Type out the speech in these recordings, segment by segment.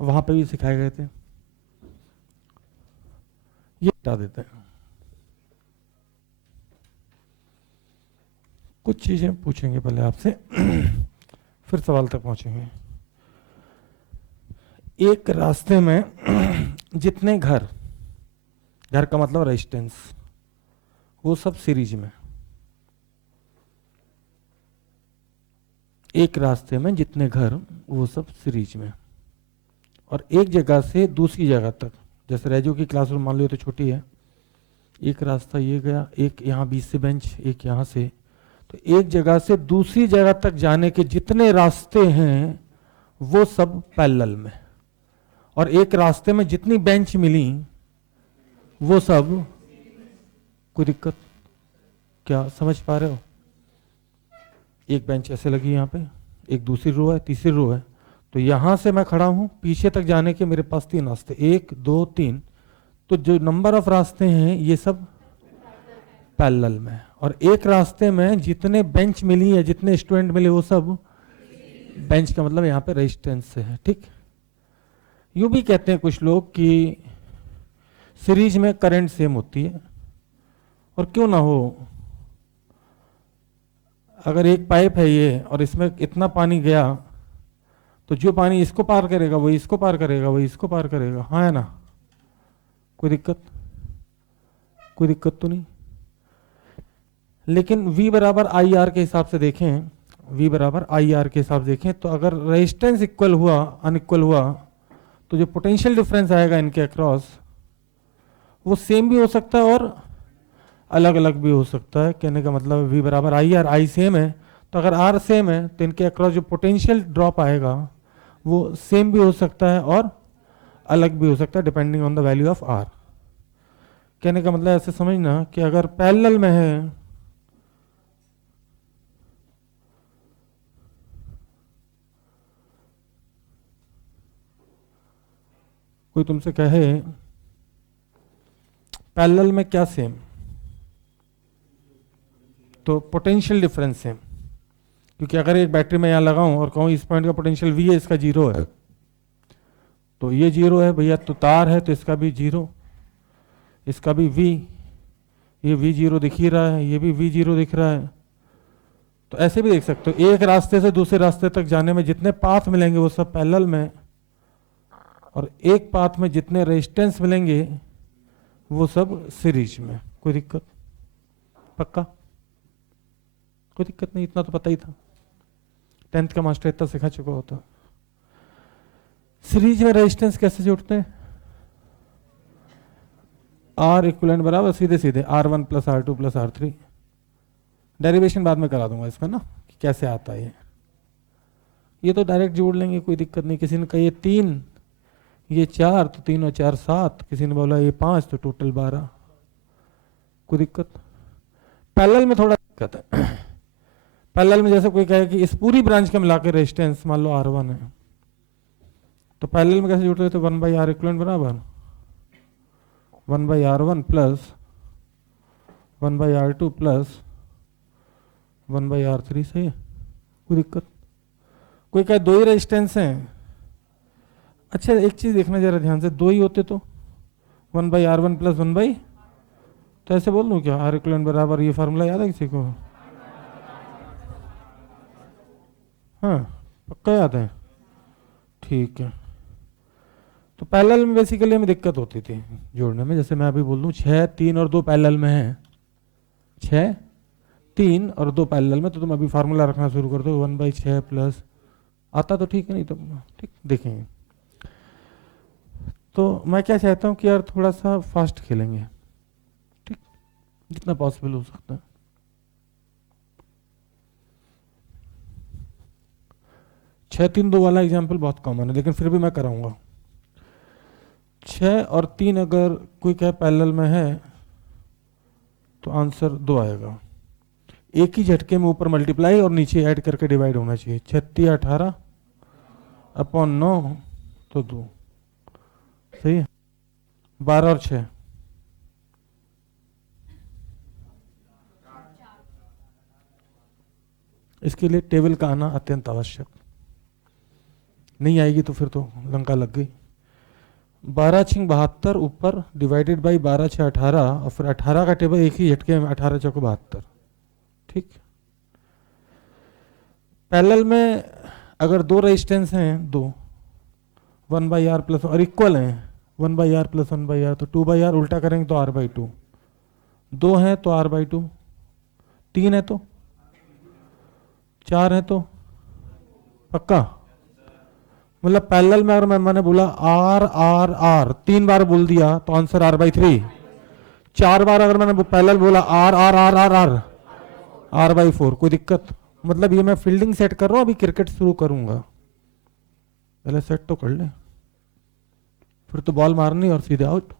वहां पे भी सिखाए गए थे। ये हटा देते हैं। कुछ चीजें पूछेंगे पहले आपसे फिर सवाल तक पहुंचेंगे। एक रास्ते में जितने घर, घर का मतलब रेजिस्टेंस, वो सब सीरीज में। एक रास्ते में जितने घर वो सब सीरीज में, और एक जगह से दूसरी जगह तक, जैसे रेजो की क्लासरूम मान लो तो छोटी है, एक रास्ता ये गया, एक यहाँ बीच से बेंच, एक यहाँ से, तो एक जगह से दूसरी जगह तक जाने के जितने रास्ते हैं वो सब पैरेलल में, और एक रास्ते में जितनी बेंच मिली वो सब, कोई दिक्कत? क्या समझ पा रहे हो? एक बेंच ऐसे लगी यहाँ पे, एक दूसरी रो है, तीसरी रो है, तो यहां से मैं खड़ा हूं, पीछे तक जाने के मेरे पास 3 रास्ते, 1 2 3, तो जो नंबर ऑफ रास्ते हैं ये सब पैरेलल में, और एक रास्ते में जितने बेंच मिली है, जितने स्टूडेंट मिले, वो सब बेंच का मतलब यहाँ पे रेजिस्टेंस से है। ठीक, यूं भी कहते हैं कुछ लोग कि सीरीज में करंट सेम होती है, और क्यों ना हो, अगर एक पाइप है ये और इसमें इतना पानी गया, तो जो पानी इसको पार करेगा वही इसको पार करेगा, वही इसको पार करेगा, हाँ है ना? कोई दिक्कत? कोई दिक्कत तो नहीं। लेकिन V बराबर आई आर के हिसाब से देखें, V बराबर आई आर के हिसाब से देखें, तो अगर रेजिस्टेंस इक्वल हुआ, अनइक्वल हुआ, तो जो पोटेंशियल डिफरेंस आएगा इनके अक्रॉस वो सेम भी हो सकता है और अलग अलग भी हो सकता है। कहने का मतलब V बराबर आई आर, आई सेम है, तो अगर R सेम है तो इनके अक्रॉस जो पोटेंशियल ड्रॉप आएगा वो सेम भी हो सकता है और अलग भी हो सकता है, depending on the value of R। कहने का मतलब ऐसे समझना कि अगर पैरेलल में है, कोई तुमसे कहे पैरेलल में क्या सेम, तो पोटेंशियल डिफरेंस सेम, क्योंकि अगर एक बैटरी में यहां लगाऊं और कहूं इस पॉइंट का पोटेंशियल V है, इसका 0 है, तो ये 0 है भैया, तो तार है तो इसका भी 0, इसका भी V, ये V0 दिख ही रहा है, ये भी V0 दिख रहा है। तो ऐसे भी देख सकते हो, एक रास्ते से दूसरे रास्ते तक जाने में जितने पाथ मिलेंगे वो सब पैरेलल में, और एक पाथ में जितने रेजिस्टेंस मिलेंगे वो सब सीरीज में। कोई दिक्कत? पक्का? कोई दिक्कत नहीं, इतना तो पता ही था, 10th का मास्टर इतना सिखा चुका होता। सीरीज में रेजिस्टेंस कैसे जोड़ते हैं? R इक्विवेलेंट बराबर सीधे सीधे R1 plus R2 plus R3, derivation बाद में करा दूंगा इसका ना कि कैसे आता है ये तो डायरेक्ट जोड़ लेंगे, कोई दिक्कत नहीं। किसी ने कहा ये 3, ये 4, तो 3 और 4 7, किसी ने बोला ये 5, तो टोटल 12, कोई दिक्कत? पैरेलल में थोड़ा दिक्कत है। पैरेलल में जैसे कोई कहे कि इस पूरी ब्रांच का मिलाकर रेजिस्टेंस मान लो R1 है, तो पैरेलल में कैसे जोड़ते हैं? तो 1/R इक्विवेलेंट बराबर 1/R1 plus 1/R2 plus 1/R3, सही है, कोई दिक्कत? कोई कहे 2 ही रेजिस्टेंस हैं, अच्छा एक चीज देखना जरा ध्यान से, 2 ही होते तो 1/R1 प्लस 1/, तो ऐसे बोल दूं क्या? R इक्विवेलेंट बराबर, ये फार्मूला याद है किसी को? हाँ, पक्का याद है, ठीक है। तो पैरेलल में बेसिकली हमें दिक्कत होती थी जोड़ने में, जैसे मैं अभी बोल दूं 6 3 और 2 पैरेलल में है, 6 3 और 2 पैरेलल में, तो तुम अभी फार्मूला रखना शुरू कर दो, 1/6 प्लस, आता तो ठीक है, नहीं तो ठीक देखेंगे। तो मैं क्या चाहता हूँ कि यार थोड़ा सा फास्ट खेलेंगे, ठीक, जितना पॉसिबल हो सकता है। 6 3 2 वाला एग्जाम्पल बहुत कॉमन है, लेकिन फिर भी मैं कराऊंगा। 6 और 3 अगर कोई कहे पैरेलल में है तो आंसर 2 आएगा, एक ही झटके में ऊपर मल्टीप्लाई और नीचे ऐड करके डिवाइड होना चाहिए। 36 18 अपॉन 9 तो 2, सही है। 12 और 6, इसके लिए टेबल का आना अत्यंत आवश्यक। नहीं आएगी तो फिर तो लंका लग गई। 12 छिंग 72 ऊपर डिवाइडेड बाई 12 6 18 और फिर 18 का टेबल एक ही झटके में 18 चौको 72। ठीक, पैरेलल में अगर दो रेजिस्टेंस हैं, दो 1/r प्लस और इक्वल हैं 1/r प्लस 1/r, तो 2/r उल्टा करेंगे तो r/2, दो हैं तो r/2, तीन है तो, चार है तो, पक्का। मतलब पैरेलल में अगर मैंने बोला r r r 3 बार बोल दिया तो आंसर r/3, 4 बार अगर मैंने पैरेलल बोला r r r r r r/4, कोई दिक्कत? मतलब ये मैं फील्डिंग सेट कर रहा हूँ, अभी क्रिकेट शुरू करूंगा, पहले सेट तो कर ले, फिर तो बॉल मारनी और सीधे आउट।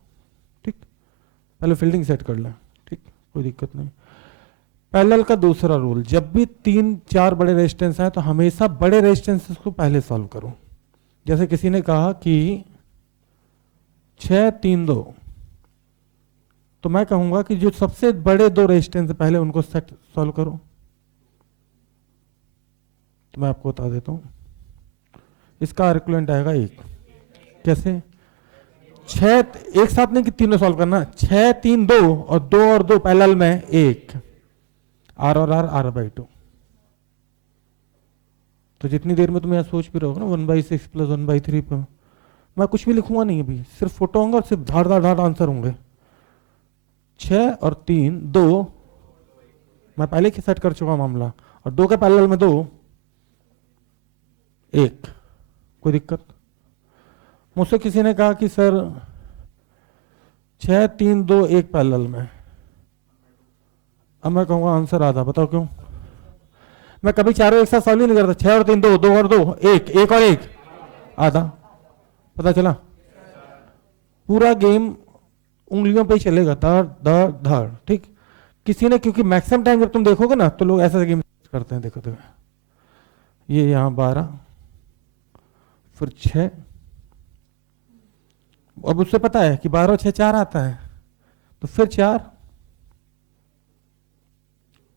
ठीक, पहले फील्डिंग सेट कर ले, ठीक, कोई दिक्कत नहीं। पैरेलल का दूसरा रूल, जब भी 3-4 बड़े रेजिस्टेंस हैं तो हमेशा बड़े रेजिस्टेंस को पहले सॉल्व करो। जैसे किसी ने कहा कि 6 3 2, तो मैं कहूंगा कि जो सबसे बड़े दो रेजिस्टेंस पहले उनको सेट सॉल्व करो। तो मैं आपको बता देता हूं, इसका इक्विवेलेंट आएगा 1। कैसे? 6 एक साथ नहीं कि तीनों सॉल्व करना, 6 3 2 और 2 और 2 पैरेलल में 1, r और r r/2। तो जितनी देर में तुम यहां सोच भी रहोगे ना 1/6 प्लस 1/3 पर, मैं कुछ भी लिखूंगा नहीं, अभी सिर्फ फोटो होंगे और सिर्फ धाड़ धाड़ धाड़ आंसर होंगे। 6 और 3 2, मैं पहले ही सेट कर चुका मामला, और 2 के पैरेलल में 2 1, कोई दिक्कत? मुझसे किसी ने कहा कि सर 6 3 2 1 पैरेलल में, अब मैं कहूंगा आंसर आधा, बताओ क्यों? मैं कभी चारों एक साथ सॉल्व नहीं करता, 6 और 3 2, 2 और 2 1, 1 और 1 आधा, पता चला? पूरा गेम उंगलियों पे ही चलेगा, धाड़ धाड़ धाड़। ठीक, किसी ने, क्योंकि मैक्सिमम टाइम जब तुम देखोगे ना तो लोग ऐसा गेम करते हैं, देखो देखो, ये यहां 12 फिर 6, अब उससे पता है कि 12 और 6 4 आता है, तो फिर 4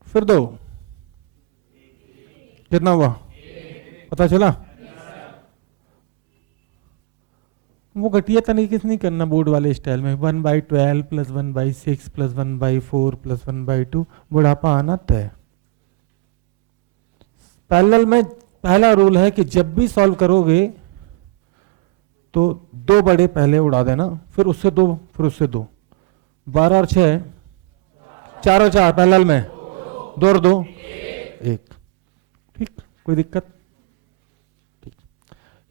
फिर 2, कितना हुआ? पता चला? वो घटिया तरीके से नहीं करना बोर्ड वाले स्टाइल में, 1/12 प्लस 1/6 प्लस 1/4 प्लस 1/2, बुढ़ापा आना तय। पैरेलल में पहला रूल है कि जब भी सॉल्व करोगे तो 2 बड़े पहले उड़ा देना, फिर उससे 2, फिर उससे 2, 12 और 6, 4 और 4 पैरेलल में, 2 और 2 1। ठीक, कोई दिक्कत? ठीक,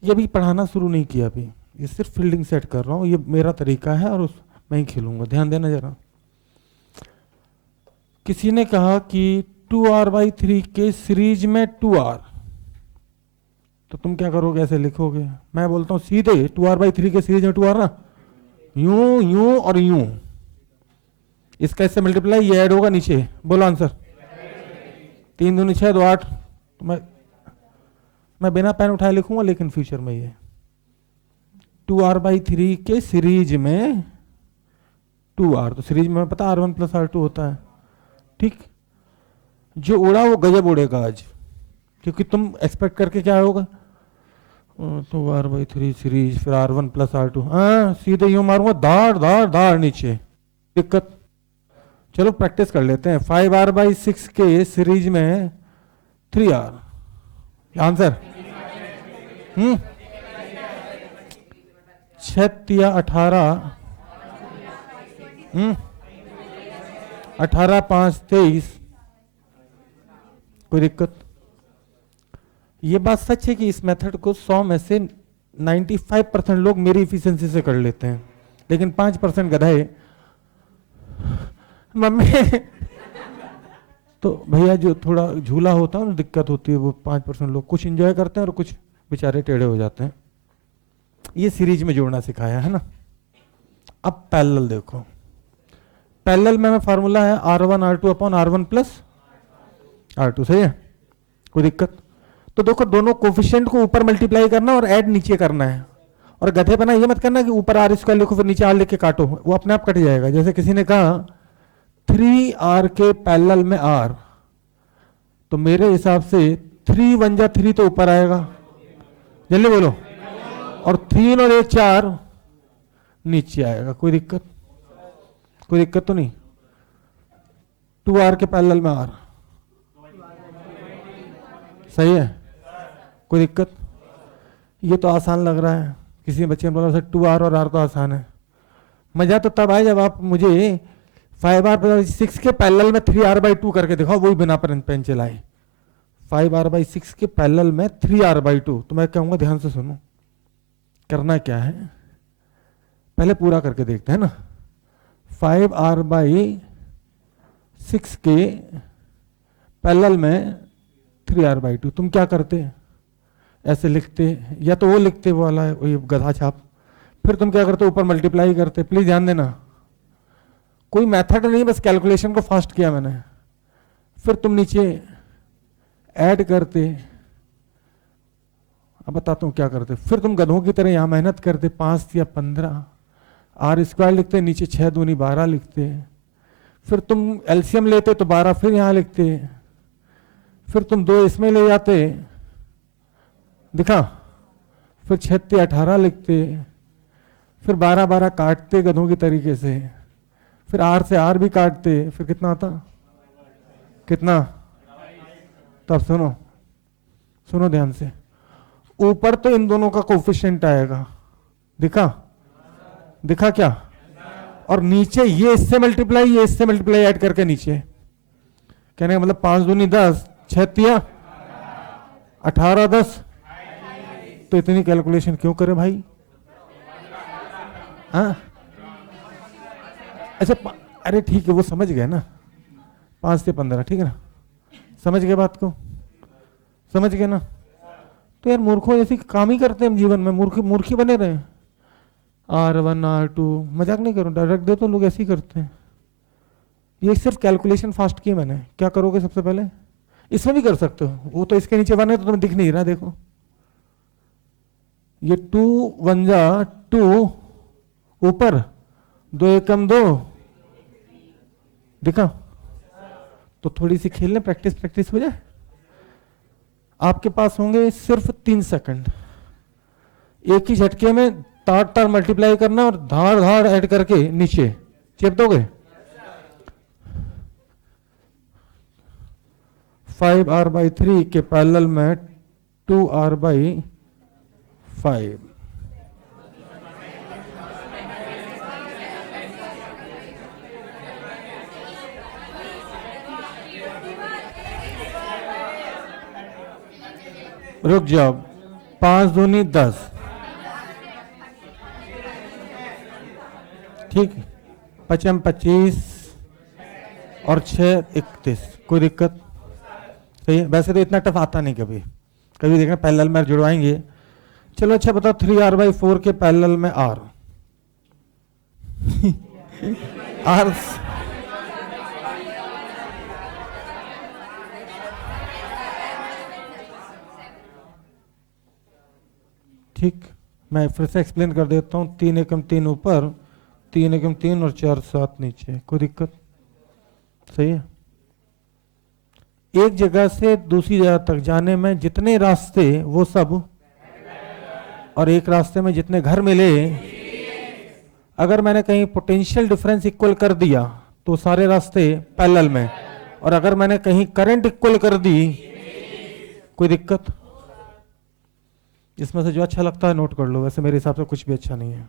ये भी पढ़ाना शुरू नहीं किया अभी, ये सिर्फ फील्डिंग सेट कर रहा हूँ, ये मेरा तरीका है और मैं ही खेलूंगा, ध्यान देना जरा। किसी ने कहा कि 2r/3 के सीरीज में 2r, तो तुम क्या करोगे? ऐसे लिखोगे? मैं बोलता हूं सीधे 2r/3 के सीरीज में 2r ना, यूं यूं और यूं, इसका इससे मल्टीप्लाई, ये ऐड होगा नीचे, बोलो आंसर। 3 दूनी 6 2 8, तो मैं बिना पेन उठाए लिखूंगा, लेकिन फ्यूचर में ये 2r/3 के सीरीज में 2r, तो सीरीज में पता r1 प्लस r2 होता है। ठीक, जो उड़ा वो गजब उड़ेगा आज, क्योंकि तुम एक्सपेक्ट करके क्या होगा, तो r/3 सीरीज फिर r1 प्लस r2, हाँ सीधे यूं मारूंगा, धाड़ धाड़ धाड़ नीचे, दिक्कत? चलो प्रैक्टिस कर लेते हैं। 5r/6 के सीरीज में 3r, आंसर 6 या 18, 18 5 23, कोई दिक्कत? ये बात सच है कि इस मेथड को 100 में से 95% लोग मेरी इफिशिएंसी से कर लेते हैं, लेकिन 5% गधाए मम्मी तो भैया जो थोड़ा झूला होता है ना, दिक्कत होती है, वो 5% लोग कुछ एंजॉय करते हैं और कुछ बेचारे टेढ़े हो जाते हैं। ये सीरीज में जोड़ना सिखाया है ना। अब पैरेलल देखो, पैरेलल में फार्मूला है r1 r2 upon r1 plus r2, सही है? कोई दिक्कत? तो देखो दोनों कोफिशिएंट को ऊपर मल्टीप्लाई करना और ऐड नीचे करना है, और गधे बना ये मत करना कि ऊपर r² लिखो फिर नीचे r लिख के काटो, वो अपने आप कट जाएगा। जैसे किसी ने कहा 3r के पैरेलल में r, तो मेरे हिसाब से 3 1 जा 3 तो ऊपर आएगा, जल्दी बोलो। और 3 और 1 4 नीचे आएगा। कोई दिक्कत? कोई दिक्कत तो नहीं? 2r के पैरेलल में r, सही है? कोई दिक्कत? ये तो आसान लग रहा है। किसी बच्चे ने बोला सर 2r और r तो आसान है। मजा तो तब आए जब आप मुझे 5r/6 के पैरेलल में 3r/2 करके दिखाओ, वही बिना पेन चलाए। 5r/6 के पैरेलल में 3r/2। तो मैं कहूंगा ध्यान से सुनो, करना क्या है पहले पूरा करके देखते हैं ना। 5r/6 के पैरेलल में 3r/2। तुम क्या करते? ऐसे लिखते, या तो वो लिखते वो वाला है, गधा छाप। फिर तुम क्या करते? ऊपर मल्टीप्लाई करते। प्लीज ध्यान देना, कोई मेथड नहीं, बस कैलकुलेशन को फास्ट किया मैंने। फिर तुम नीचे ऐड करते। अब बताता हूं क्या करते। फिर तुम गधों की तरह यहां मेहनत करते, 5 या 15 r² लिखते, नीचे 6 दूनी 12 लिखते। फिर तुम एलसीएम लेते तो 12 फिर यहां लिखते। फिर तुम 2 इसमें ले जाते, दिखा? फिर 6 18 लिखते। फिर 12 12 काटते गधों की तरीके से। फिर r से r भी काटते। फिर कितना आता? कितना? तब सुनो, सुनो ध्यान से। ऊपर तो इन दोनों का कोफिशिएंट आएगा, दिखा? दिखा क्या? और नीचे ये इससे मल्टीप्लाई, ये इससे मल्टीप्लाई ऐड करके नीचे। कहने का मतलब 5 दूनी 10, 6 18 10। तो इतनी कैलकुलेशन क्यों करे भाई? हाँ अच्छा, अरे ठीक है, वो समझ गए ना, 5 से 15, ठीक है ना? समझ गए बात को? समझ गए ना? तो यार मूर्खों ऐसी काम ही करते हैं हम जीवन में, मूर्खी बने रहे। R1 R2, मजाक नहीं करूं, डायरेक्ट दे तो लोग ऐसे ही करते हैं। ये सिर्फ कैलकुलेशन फास्ट की मैंने। क्या करोगे सबसे पहले? इसमें भी कर सकते हो, वो तो इसके नीचे 1 है तो तुम्हें दिख नहीं रहा। देखो ये 2 1 जा 2, ऊपर 2 एकम 2, दिखा? तो थोड़ी सी खेलने, प्रैक्टिस हो जाए। आपके पास होंगे सिर्फ 3 सेकंड, एक ही झटके में तार मल्टीप्लाई करना और धाड़ ऐड करके नीचे चेप दोगे। 5r/3 के पैरेलल में 2r/5। रुक जाओ, 5 दूनी 10, ठीक? 5 25 और 6 31। कोई दिक्कत? सही है। वैसे तो इतना टफ आता नहीं, कभी कभी देखना पैरेलल में जुड़वाएंगे। चलो अच्छा बताओ, 3r/4 के पैरेलल में r। r ठीक, मैं फिर से एक्सप्लेन कर देता हूँ। 3 एकम 3 ऊपर, 3 एकम 3 और 4 7 नीचे। कोई दिक्कत? सही है। एक जगह से दूसरी जगह तक जाने में जितने रास्ते वो सब, और एक रास्ते में जितने घर मिले, अगर मैंने कहीं पोटेंशियल डिफरेंस इक्वल कर दिया तो सारे रास्ते पैरेलल में, और अगर मैंने कहीं करंट इक्वल कर दी, कोई दिक्कत? इसमें से जो अच्छा लगता है नोट कर लो, वैसे मेरे हिसाब से कुछ भी अच्छा नहीं है।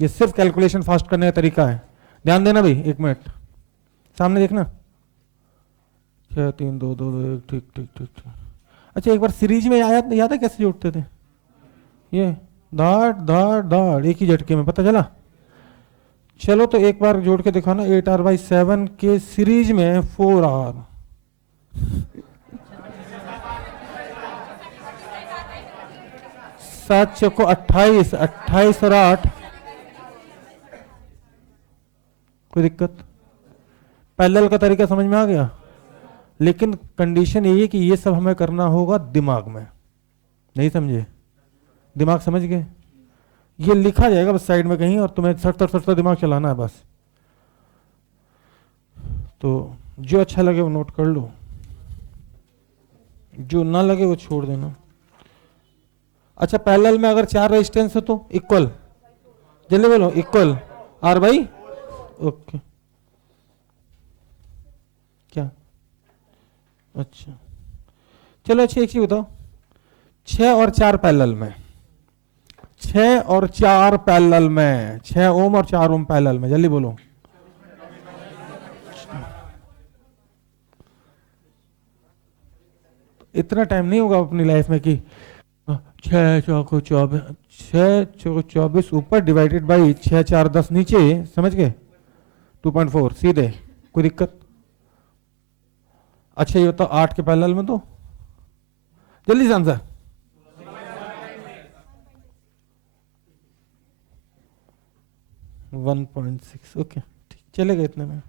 ये सिर्फ कैलकुलेशन फास्ट करने का तरीका है। ध्यान देना भाई, 1 मिनट सामने देखना। 6 3 2 2 2 1, ठीक ठीक ठीक ठीक। अच्छा एक बार सीरीज में याद है कैसे जोड़ते थे? ये धाड़ धाड़ धाड़ एक ही झटके में, पता चला? चलो तो एक बार जोड़ के दिखाना। 8r/7 के सीरीज में 4r। 7 चौको 28, 28 और 8। कोई दिक्कत? पैरेलल का तरीका समझ में आ गया? लेकिन कंडीशन यही है कि ये सब हमें करना होगा दिमाग में। नहीं समझे? दिमाग समझ गए? ये लिखा जाएगा बस साइड में कहीं, और तुम्हें सट दिमाग चलाना है बस। तो जो अच्छा लगे वो नोट कर लो, जो ना लगे वो छोड़ देना। अच्छा पैरेलल में अगर 4 रेजिस्टेंस हो तो इक्वल, जल्दी बोलो, इक्वल आर बाई, ओके क्या, अच्छा चलो। अच्छा एक चीज बताओ, 6 और 4 पैरेलल में, 6 और 4 पैरेलल में, 6 ओम और 4 ओम पैरेलल में, जल्दी बोलो। इतना टाइम नहीं होगा अपनी लाइफ में कि 6 चौको 24, 6 चौको 24 ऊपर डिवाइडेड बाई 6 4 10 नीचे, समझ गए, 2.4 सीधे, कोई दिक्कत। अच्छा ये बताओ 8 के पैरेलल में तो जल्दी से आंसर, 1.6, ओके ठीक चलेगा इतने में।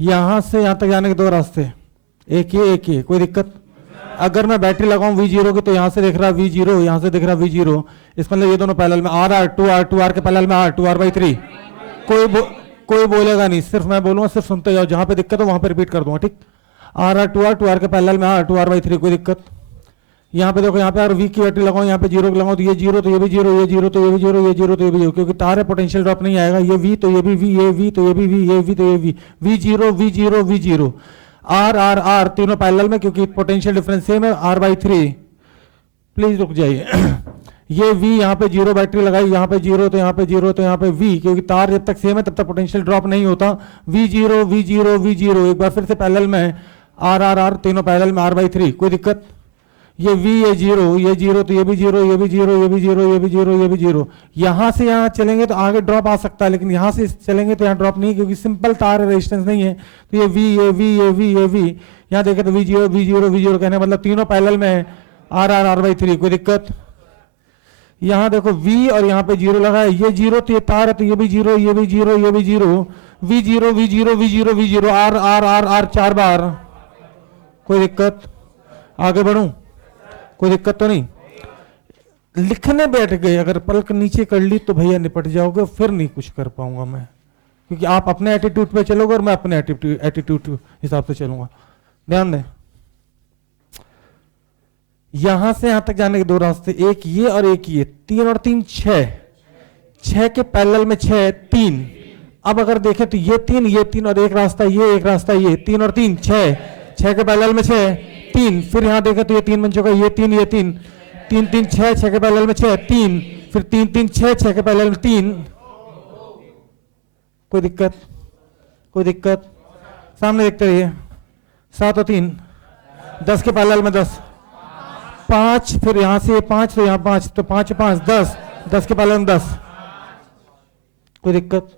यहां से यहां तक जाने के 2 रास्ते, एक ये, कोई दिक्कत। अगर मैं बैटरी लगाऊं V0 की तो यहां से दिख रहा V0, यहां से दिख रहा V0, इसका मतलब ये दोनों पैरेलल में, R 2 R के पैरेलल में R 2R/3, कोई बोलेगा नहीं, सिर्फ मैं बोलूंगा, सिर्फ सुनते जाओ, जहां पे दिक्कत हो वहां पे रिपीट कर दूंगा, ठीक। R 2R के पैरेलल में R 2R/3, कोई दिक्कत। यहाँ पे देखो, यहाँ पे अगर V की बैटरी लगाओ, यहाँ पे 0 लगाओ तो ये 0 तो ये भी 0, ये 0 तो ये भी 0, ये 0 तो ये भी 0, क्योंकि तार है, पोटेंशियल ड्रॉप नहीं आएगा। ये V तो ये भी V, ये V तो ये भी V, ये V तो ये V, V0 V0 V0, R तीनों पैरेलल में, क्योंकि पोटेंशियल डिफरेंस सेम है, R/3। प्लीज रुक जाइए। ये V यहाँ पे 0 बैटरी लगाई, यहाँ पे 0 तो यहाँ पे 0 तो यहाँ पे V, क्योंकि तार जब तक सेम है तब तक पोटेंशियल ड्रॉप नहीं होता। V0 V0 V0, एक बार फिर से पैरेलल में है, R तीनों पैरेलल में, R/3, कोई दिक्कत। ये V, ये 0, ये 0 तो ये भी 0, ये भी 0, ये भी 0, ये भी 0, ये भी 0। यहां से यहां चलेंगे तो आगे ड्रॉप आ सकता है, लेकिन यहां से चलेंगे तो यहां ड्रॉप नहीं, क्योंकि सिंपल तार है, रेजिस्टेंस नहीं है। तो ये V, ये V, ये V, ये V, यहां देखें तो V0 V0 V0 कहने मतलब तीनों पैरेलल में है, R/3, कोई दिक्कत। यहां देखो V और यहाँ पे 0 लगा है, ये 0 तो ये तार है, तो ये भी 0, ये भी 0, ये भी 0, V0 V0 V0 V0, R 4 बार, कोई दिक्कत। आगे बढ़ूं, कोई दिक्कत तो नहीं। लिखने बैठ गए, अगर पलक नीचे कर ली तो भैया निपट जाओगे, फिर नहीं कुछ कर पाऊंगा मैं, क्योंकि आप अपने एटीट्यूड पे चलोगे और मैं अपने एटीट्यूड हिसाब से चलूंगा। ध्यान दें, यहां से यहां तक जाने के 2 रास्ते, एक ये और एक ये, 3 और 3 6 के पैरेलल में 6 3। अब अगर देखें तो ये 3 और एक रास्ता ये, एक रास्ता ये, 3 और 3 6 के पैरेलल में 6 3, फिर यहां देखें तो ये 3 बन चुका, ये 3 ये 3 3 3 6 के पैरेलल में 6 3, फिर 3 3 6 के पैरेलल में 3, कोई दिक्कत, कोई दिक्कत। सामने देखते रहिए, 7 और 3 10 के पैरेलल में 10 5, फिर यहां से 5 तो यहां 5 तो 5 5 10 के पैरेलल में 10, कोई दिक्कत।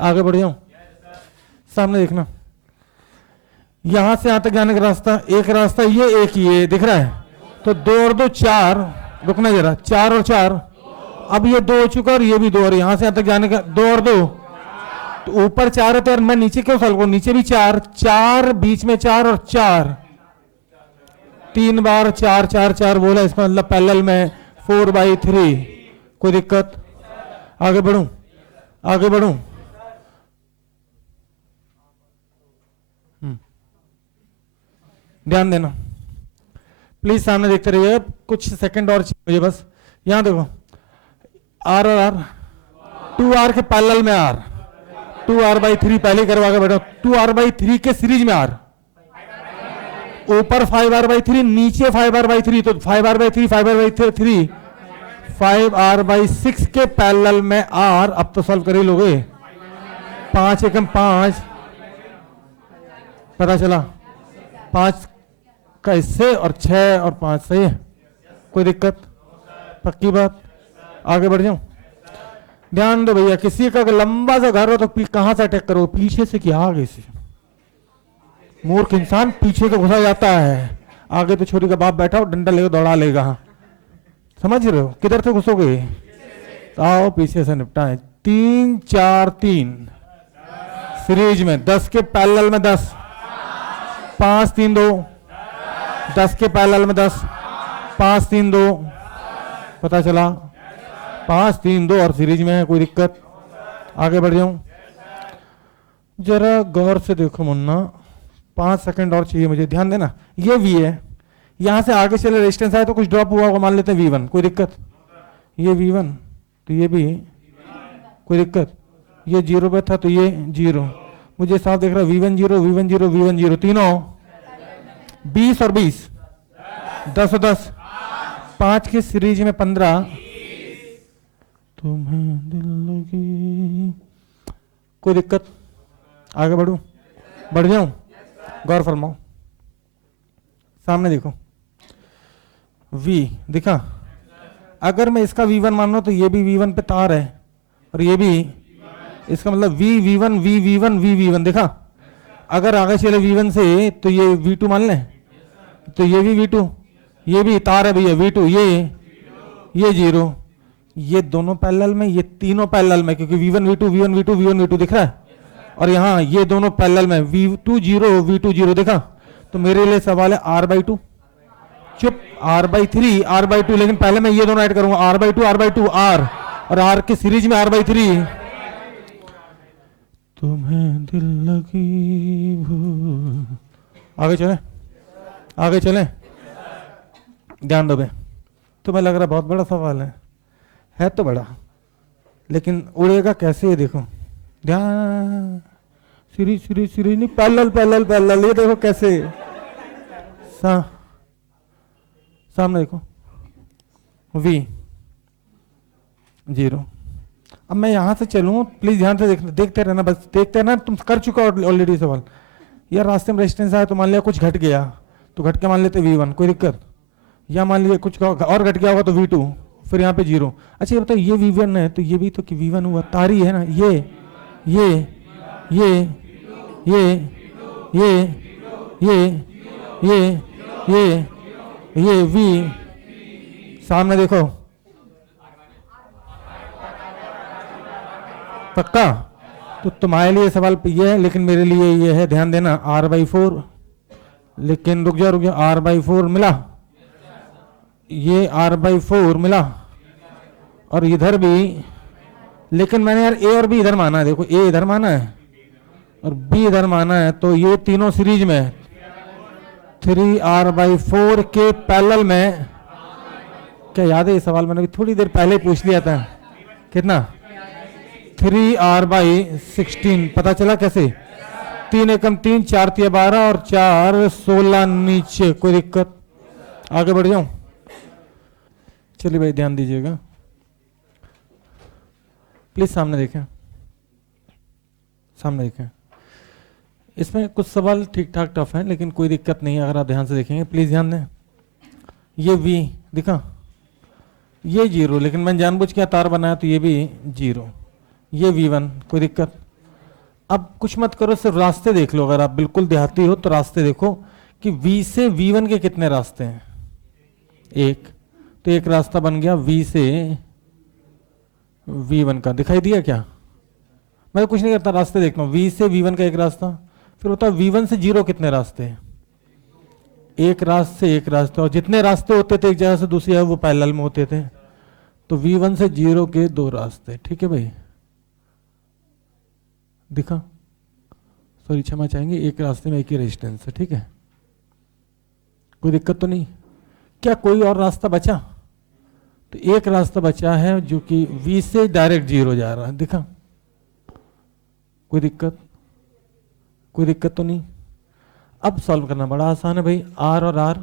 आगे बढ़ जाऊं, सामने देखना, यहां से यहां तक जाने का रास्ता, एक रास्ता ये, एक ये दिख रहा है, तो 2 और 2 4, रुकना जरा, 4 और 4, अब ये 2 हो चुका और ये भी 2, और यहां से यहां तक जाने का 2 और 2, तो ऊपर 4 है तो यार मैं नीचे क्यों सॉल्व करूं, नीचे भी 4 बीच में 4 और 4, 3 बार 4 4 4 बोला, इसका मतलब पैरेलल में 4/3, कोई दिक्कत। आगे बढ़ूं, आगे बढ़ूं, ध्यान देना प्लीज, सामने देखते रहिए, कुछ सेकंड और मुझे बस। यहां देखो, R और R, 2R के पैरेलल में R, 2R/3 पहले करवा के बैठो, 2R/3 के सीरीज में R, ऊपर 5R/3, नीचे 5R/3, तो 5R/3 5R/3 5R/6 के पैरेलल में R। अब तो सॉल्व कर ही लोगे, 5 एकम 5, पता चला 5 का इससे, और 6 और 5 सही है, कोई दिक्कत, पक्की बात। आगे बढ़ जाऊं, ध्यान दो भैया, किसी का लंबा सा घर हो तो कहां से अटैक करो, पीछे से कि आगे से। मूर्ख इंसान पीछे को घुसा जाता है, आगे तो छोरी का बाप बैठा हो, डंडा लेकर दौड़ा लेगा, समझ रहे हो, किधर से घुसोगे, आओ पीछे से निपटाएं। 3 4 3 सीरीज में, 10 के पैरेलल में 10, 5 3 2, 10 के पैरेलल में 10, 5 3 2, पता चला 5 3 2 और सीरीज में है, कोई दिक्कत। आगे बढ़ जाऊं, जरा गौर से देखो मुन्ना, 5 सेकंड और चाहिए मुझे, ध्यान देना। ये V है, यहाँ से आगे चले रेजिस्टेंस आए तो कुछ ड्रॉप हुआ होगा, मान लेते हैं V1, कोई दिक्कत? ये V1 तो ये भी कोई दिक्कत? ये 0 पे था तो ये 0, मुझे साफ देख रहा है V1 0 V1 0 V1 0, तीनों 20 और 20, 10 और 10, 5 की सीरीज में 15। तुम्हें दिल लगी, कोई दिक्कत? आगे बढ़ूं, बढ़ जाऊं? गौर फरमाओ, सामने देखो V दिखा। अगर मैं इसका V1 मान लूं तो ये भी V1 पे तार है और ये भी, इसका मतलब V1 V1 V1 देखा। अगर आगे चले V1 से तो ये V2 मान लें, तो ये भी V2, ये भी तार है भैया V2, ये 0, ये दोनों पैरेलल में, ये तीनों पैरेलल में, क्योंकि V1 V2 V1 V2 V1 V2 दिख रहा है, और यहाँ ये दोनों पैरेलल में V2 0 V2 0 देखा। तो मेरे लिए सवाल है R/2, चुप, R/3 R/2, लेकिन पहले मैं ये दोनों ऐड करूंगा, R/2 R/2 R, और R के सीरीज में R/3। तुम्हें दिल लगी भूल। आगे चले, आगे चले, ध्यान दो बे। तुम्हें लग रहा बहुत बड़ा सवाल है तो बड़ा, लेकिन उड़ेगा कैसे ये देखो, ध्यान, सीरीज नहीं, पैरेलल, ये देखो कैसे, सामने देखो V 0। अब मैं यहां से चलूं, प्लीज ध्यान से देखते रहना, बस देखते रहना। तुम कर चुका ऑलरेडी सवाल। यार रास्ते में रेजिस्टेंस आया तो मान लिया कुछ घट गया, तो घट के मान लेते V1, कोई दिक्कत? या मान लिया कुछ और घट गया होगा तो V2, फिर यहाँ पे 0। अच्छा ये बताओ, ये V1 है तो ये भी तो कि V1 हुआ, तारी है ना, ये V, सामने देखो, पक्का? तो तुम्हारे लिए सवाल ये है, लेकिन मेरे लिए ये है, ध्यान देना, R/4, लेकिन रुक जा, R/4 मिला, ये R/4 मिला, और इधर भी, लेकिन मैंने यार A और B इधर माना है, देखो A इधर माना है और B इधर माना है, तो ये तीनों सीरीज में 3R/4 के पैरेलल में, क्या याद है ये सवाल मैंने थोड़ी देर पहले पूछ लिया था, कितना? 3R/16, पता चला कैसे? 3 एकम 3, 4 तिया 12 और 4 16 नीचे, कोई दिक्कत? आगे बढ़ जाऊं? चलिए भाई ध्यान दीजिएगा, प्लीज सामने देखें, सामने देखें। इसमें कुछ सवाल ठीक ठाक टफ हैं, लेकिन कोई दिक्कत नहीं है अगर आप ध्यान से देखेंगे, प्लीज ध्यान दें। ये V दिखा, ये 0, लेकिन मैंने जानबूझ के तार बनाया तो ये भी 0, ये V1, कोई दिक्कत? अब कुछ मत करो, सिर्फ रास्ते देख लो। अगर आप बिल्कुल देहाती हो तो रास्ते देखो कि V से V1 के कितने रास्ते हैं। एक, तो एक रास्ता बन गया V से V1 का, दिखाई दिया क्या? मैं कुछ नहीं करता, रास्ते देखता हूँ। V से V1 का एक रास्ता, फिर होता है V1 से 0 कितने रास्ते हैं? एक रास्ते से एक रास्ता, और जितने रास्ते होते थे एक जगह से दूसरी जगह वो पैरेलल में होते थे, तो V1 से 0 के 2 रास्ते। ठीक है भाई, दिखा? सॉरी क्षमा चाहेंगे, एक रास्ते में एक ही रेजिस्टेंस है। ठीक है, कोई दिक्कत तो नहीं? क्या कोई और रास्ता बचा? तो एक रास्ता बचा है जो कि V से डायरेक्ट 0 जा रहा है, दिखा? कोई दिक्कत? कोई दिक्कत तो नहीं? अब सॉल्व करना बड़ा आसान है भाई। R और R,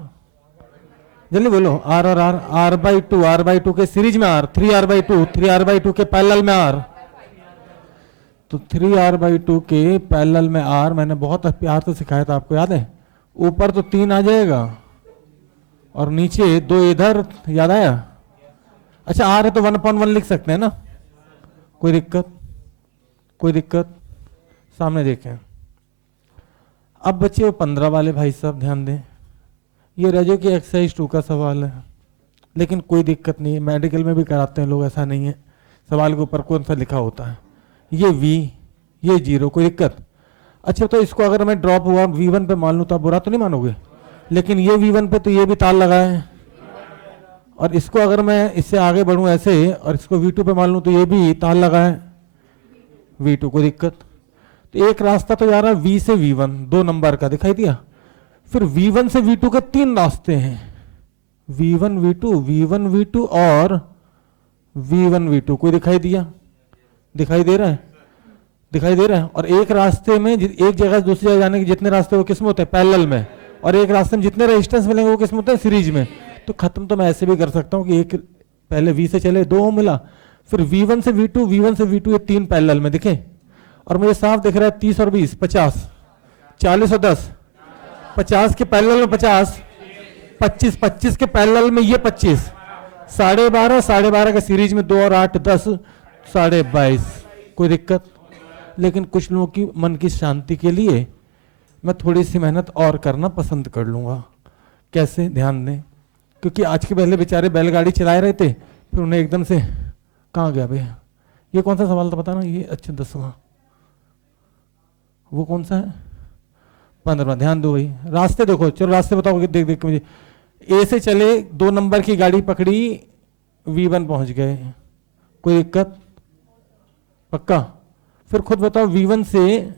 जल्दी बोलो, R और R, R/2 के सीरीज में R, 3R/2 के पैरेलल में R, तो 3R/2 के पैरेलल में R मैंने बहुत प्यार से सिखाया था, आपको याद है? ऊपर तो 3 आ जाएगा और नीचे 2 इधर, याद आया? अच्छा R है तो 1/1 लिख सकते हैं ना, कोई दिक्कत? कोई दिक्कत? सामने देखें। अब बच्चे वो 15 वाले भाई साहब ध्यान दें, ये रेजो की एक्सरसाइज 2 का सवाल है, लेकिन कोई दिक्कत नहीं है, मेडिकल में भी कराते हैं लोग, ऐसा नहीं है। सवाल के ऊपर कौन सा लिखा होता है, ये V, ये 0, कोई दिक्कत? अच्छा तो इसको अगर मैं ड्रॉप हुआ V1 पे मान लूँ तो आप बुरा तो नहीं मानोगे, लेकिन ये V1 पे तो ये भी तार लगा है, और इसको अगर मैं इससे आगे बढ़ूँ ऐसे और इसको V2 पे मान लूँ तो ये भी तार लगा है V2, कोई दिक्कत? तो एक रास्ता तो जा रहा है V से V1, 2 नंबर का दिखाई दिया। फिर V1 से V2 के 3 रास्ते हैं, V1 V2, V1 V2 और V1 V2। कोई दिखाई दिया? दिखाई दे रहा है? दिखाई दे रहा है। और एक रास्ते में एक जगह से दूसरी जगह जाने के जितने रास्ते वो किसमें होते हैं? पैरेलल में। और एक रास्ते में जितने रेजिस्टेंस मिलेंगे वो किसमें होते हैं? सीरीज में। तो खत्म तो मैं ऐसे भी कर सकता हूँ कि एक पहले V से चले, 2 मिला, फिर V1 से V2, V1 से V2, ये 3 पैरेलल में दिखे। और मुझे साफ दिख रहा है 30 और 20, 50, 40 और 10, 50 के पैरेलल में 50, 25, 25 के पैरेलल में ये 25, 12.5, 12.5 के सीरीज में 2 और 8, 10, 22.5। कोई दिक्कत? लेकिन कुछ लोगों की मन की शांति के लिए मैं थोड़ी सी मेहनत और करना पसंद कर लूँगा। कैसे? ध्यान दें, क्योंकि आज के पहले बेचारे बैलगाड़ी चलाए रहे थे, फिर उन्हें एकदम से कहाँ गया भैया? ये कौन सा सवाल था पता ना? ये अच्छा 10वां, वो कौन सा है? 15वां। ध्यान दो भाई, रास्ते देखो, चलो रास्ते बताओ, देख देख के मुझे। ए से चले, 2 नंबर की गाड़ी पकड़ी, V1 पहुंच गए, कोई दिक्कत? पक्का? फिर खुद बताओ, V1 से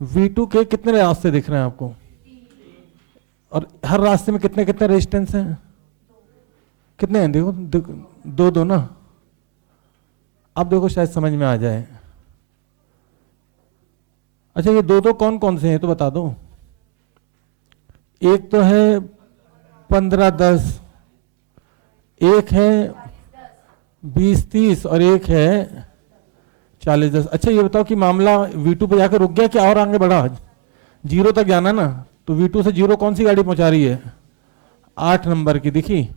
V2 के कितने रास्ते दिख रहे हैं आपको? और हर रास्ते में कितने कितने रेजिस्टेंस हैं? कितने हैं? देखो, 2 ना। अब देखो शायद समझ में आ जाए। अच्छा, ये 2 कौन कौन से हैं तो बता दो। एक तो है 15-10, एक है 20-30 और एक है 40-10। अच्छा ये बताओ कि मामला V2 पे जाकर रुक गया क्या और आगे बढ़ा? 0 तक जाना ना, तो V2 से 0 कौन सी गाड़ी पहुंचा रही है? 8 नंबर की, दिखी?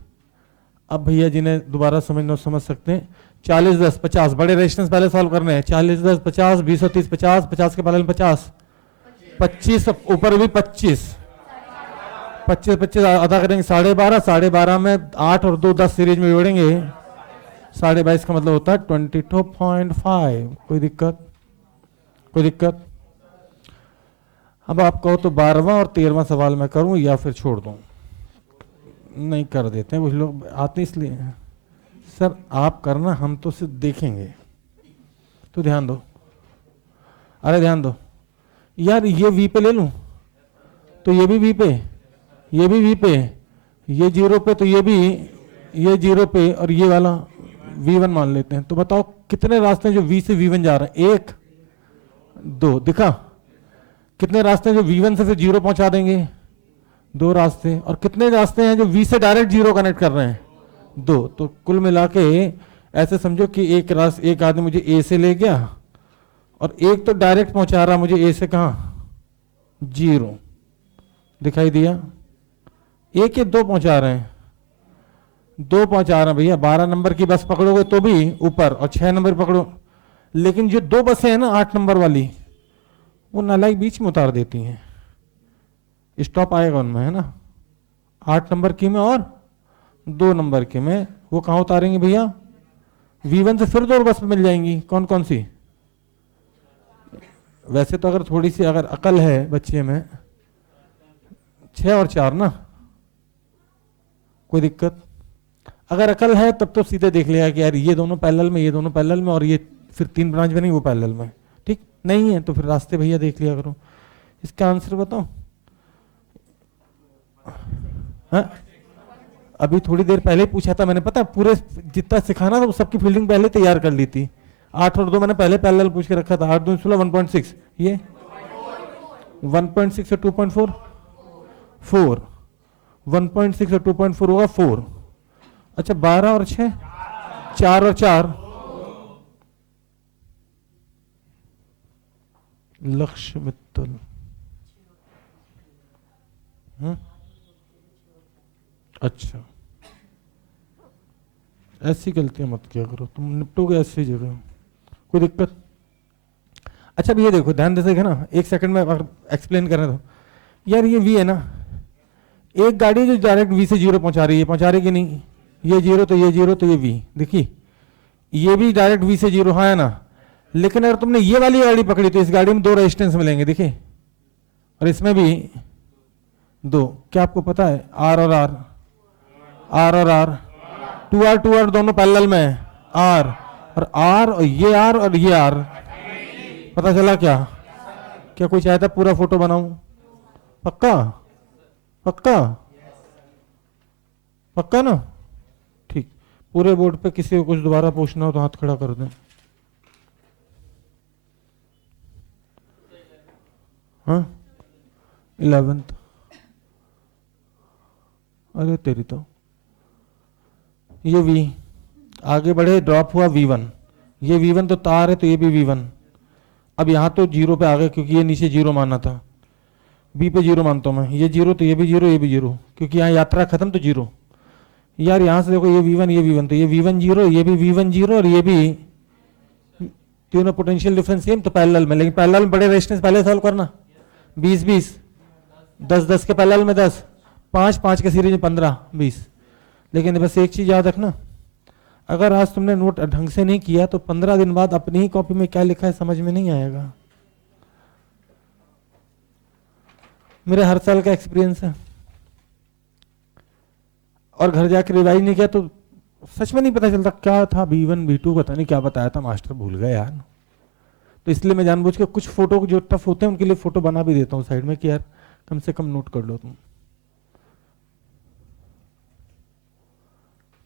अब भैया जिन्हें दोबारा समझना समझ सकते हैं। 40-10 50, बड़े रेजिस्टेंस पहले सॉल्व करने हैं। 40-10 50, 20 और 30 50, 50 के पैरेलल 50, 25 ऊपर भी 25, 25 आधा करेंगे 12.5, 12.5 में 8 और 2 10 सीरीज में जोड़ेंगे, 22.5 का मतलब होता है 22.5। कोई दिक्कत? कोई दिक्कत? अब आप कहो तो 12वां और 13वां सवाल मैं करूं या फिर छोड़ दूं? नहीं, कर देते हैं, कुछ लोग आते इसलिए। सर आप करना, हम तो सिर्फ देखेंगे। तो ध्यान दो, अरे ध्यान दो यार, ये V पे ले लूं तो ये भी V पे, ये भी V पे, ये 0 पे, तो ये भी, ये 0 पे, और ये वाला V1 मान लेते हैं। तो बताओ कितने रास्ते हैं जो V से V1 जा रहे हैं? 1 2, दिखा? कितने रास्ते हैं जो V1 से फिर 0 पहुंचा देंगे? 2 रास्ते। और कितने रास्ते हैं जो V से डायरेक्ट 0 कनेक्ट कर रहे हैं? 2। तो कुल मिला के ऐसे समझो कि एक आदमी मुझे A से ले गया और एक तो डायरेक्ट पहुंचा रहा मुझे A से, कहाँ? 0। दिखाई दिया? एक या 2 पहुंचा रहे हैं? 2 पहुंचा रहे हैं भैया। 12 नंबर की बस पकड़ोगे तो भी ऊपर, और 6 नंबर पकड़ो। लेकिन जो 2 बसें हैं ना 8 नंबर वाली, वो नालायक बीच में उतार देती हैं। स्टॉप आएगा उनमें, है ना? 8 नंबर की में और 2 नंबर के में। वो कहाँ उतारेंगे भैया? V1 से फिर 2 बस मिल जाएंगी। कौन कौन सी? वैसे तो अगर थोड़ी सी अगर अकल है बच्चे में, 6 और 4 ना, कोई दिक्कत? अगर अकल है तब तो सीधे देख लिया कि यार ये दोनों पैरेलल में, ये दोनों पैरेलल में, और ये फिर 3 ब्रांच बनेंगे वो पैरेलल में। ठीक नहीं है तो फिर रास्ते भैया देख लिया करो। इसका आंसर बताओ। हाँ? अभी थोड़ी देर पहले पूछा था मैंने, पता पूरे जितना सिखाना था सबकी फील्डिंग पहले तैयार कर ली थी। 8 और 2 मैंने पहले पैरेलल पूछ के रखा था। 8 2 16 1.6, ये 1.6 और 2.4 4, 1.6 और 2.4 होगा 4। अच्छा 12 और 6, 4 और 4, लक्ष्य मित्तल। अच्छा, ऐसी गलतियां मत किया करो, तुम निपटोगे ऐसी जगह। कोई दिक्कत? अच्छा भैया देखो, ध्यान दे ना, 1 सेकंड में अगर एक्सप्लेन करने दो। यार ये V है ना, एक गाड़ी जो डायरेक्ट V से 0 पहुंचा रही है, पहुंचा रही कि नहीं? ये 0 तो ये 0 तो ये V, देखिए ये भी डायरेक्ट V से 0, हाँ है ना? लेकिन अगर तुमने ये वाली गाड़ी पकड़ी तो इस गाड़ी में 2 रेजिस्टेंस मिलेंगे, देखिए, और इसमें भी 2। क्या आपको पता है? R और R, R और R, 2R दोनों पैरेलल में है, R और R, और ये R और ये R, पता चला क्या? क्या कोई चाहता पूरा फोटो बनाऊं? पक्का? पक्का? पक्का ना? ठीक। पूरे बोर्ड पे किसी को कुछ दोबारा पूछना हो तो हाथ खड़ा कर दें। हाँ 11th। अरे तेरी तो ये V आगे बढ़े, ड्रॉप हुआ V1। ये V1 तो तार है, तो ये भी V1। अब यहाँ तो जीरो पे आ गए क्योंकि ये नीचे जीरो माना था। B पे जीरो मानता हूँ मैं, ये जीरो तो ये भी जीरो, ये भी जीरो, क्योंकि यहाँ यात्रा खत्म तो जीरो। यार यहाँ से देखो, ये V1 ये V1, तो ये V1 जीरो, ये भी V1 जीरो, और ये भी, तीनों पोटेंशियल डिफरेंस सेम तो पैरेलल में। लेकिन पैरेलल में बड़े रेजिस्टेंस पहले सॉल्व करना। 20 20, 10 10 के पैरेलल में 10, 5 5 के सीरीज में 15 20। लेकिन बस एक चीज याद रखना, अगर आज तुमने नोट ढंग से नहीं किया तो 15 दिन बाद अपनी ही कॉपी में क्या लिखा है समझ में नहीं आएगा। मेरे हर साल का एक्सपीरियंस है, और घर जाकर रिवाइज नहीं किया तो सच में नहीं पता चलता क्या था। B1 B2 पता नहीं क्या बताया था मास्टर, भूल गए यार। तो इसलिए मैं जानबूझ के कुछ फोटो जो टफ होते हैं उनके लिए फोटो बना भी देता हूँ साइड में कि यार कम से कम नोट कर लो तुम।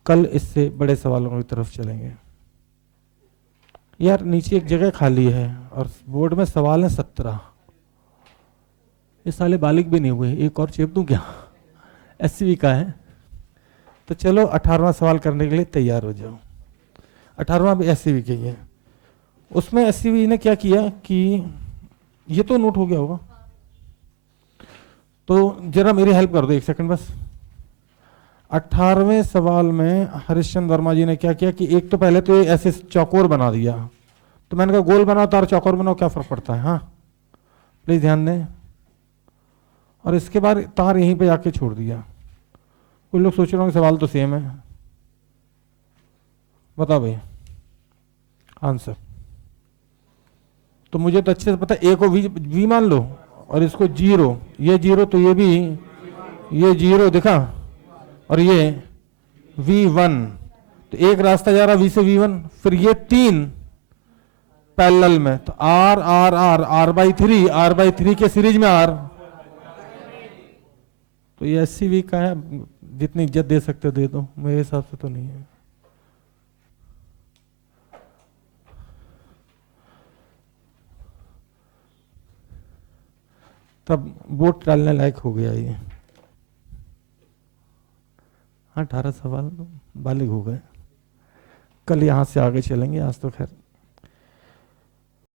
कल इससे बड़े सवालों की तरफ चलेंगे। यार नीचे एक जगह खाली है और बोर्ड में सवाल है 17। ये साले बालिग भी नहीं हुए, एक और चेप दूं क्या? SCV का है तो चलो 18वां सवाल करने के लिए तैयार हो जाओ। 18वां भी SCV के ही है। उसमें SCV ने क्या किया कि ये तो नोट हो गया होगा, तो जरा मेरी हेल्प कर दो एक सेकंड बस। 18वें सवाल में हरिश्चंद्र वर्मा जी ने क्या किया कि एक तो पहले तो ये ऐसे चौकोर बना दिया, तो मैंने कहा गोल बनाओ तार चौकोर बनाओ, क्या फर्क पड़ता है? हाँ प्लीज ध्यान दें। और इसके बाद तार यहीं पे जाके छोड़ दिया। कुछ लोग सोच रहे होंगे सवाल तो सेम है, बताओ भाई आंसर। तो मुझे तो अच्छे से पता है, ए को वी मान लो और इसको जीरो, ये जीरो तो ये भी, ये जीरो दिखा, और ये V1, तो एक रास्ता जा रहा V से V1, फिर ये 3 पैरेलल में, तो R R R R/3 के सीरीज में R, तो ये SCV का है। जितनी इज्जत दे सकते हो दे दो, मेरे हिसाब से तो नहीं है। तब वोट डालने लायक हो गया ये। 18 सवाल बालिग हो गए। कल यहाँ से आगे चलेंगे, आज तो खैर